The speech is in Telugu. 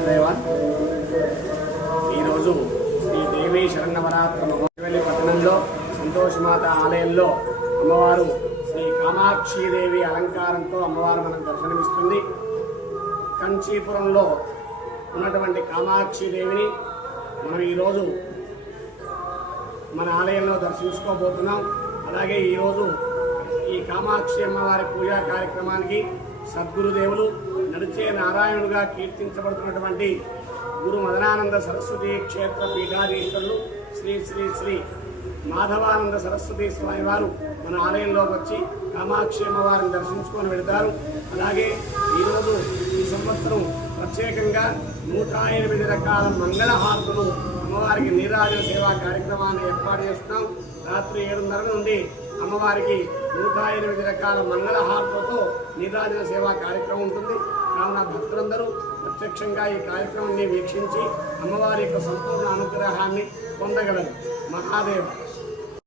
గురుదేవ. ఈరోజు శ్రీ దేవి శరణవరాత్రి మహోత్సవ పట్టణంలో సంతోషమాత ఆలయంలో అమ్మవారు శ్రీ కామాక్షీదేవి అలంకారంతో అమ్మవారు మనకు దర్శనమిస్తుంది. కంచీపురంలో ఉన్నటువంటి కామాక్షీదేవిని మనం ఈరోజు మన ఆలయంలో దర్శించుకోబోతున్నాం. అలాగే ఈరోజు ఈ కామాక్షి అమ్మవారి పూజా కార్యక్రమానికి సద్గురుదేవులు నడిచే నారాయణుడుగా కీర్తించబడుతున్నటువంటి గురు మదనానంద సరస్వతి క్షేత్ర పీఠాధీశ్వరులు శ్రీ శ్రీ శ్రీ మాధవానంద సరస్వతి స్వామి వారు మన ఆలయంలోకి వచ్చి కామాక్షి అమ్మవారిని దర్శించుకొని వెళతారు. అలాగే ఈరోజు ఈ సంవత్సరం ప్రత్యేకంగా 108 రకాల మంగళహారతులు అమ్మవారికి నీరాజన సేవా కార్యక్రమాన్ని ఏర్పాటు చేస్తున్నాం. రాత్రి 7:30 నుండి అమ్మవారికి 108 రకాల మంగళహారతులతో నీరాజన సేవా కార్యక్రమం ఉంటుంది. కావున భక్తులందరూ ప్రత్యక్షంగా ఈ కార్యక్రమాన్ని వీక్షించి అమ్మవారి యొక్క సంపూర్ణ అనుగ్రహాన్ని పొందగలరు. మహాదేవ.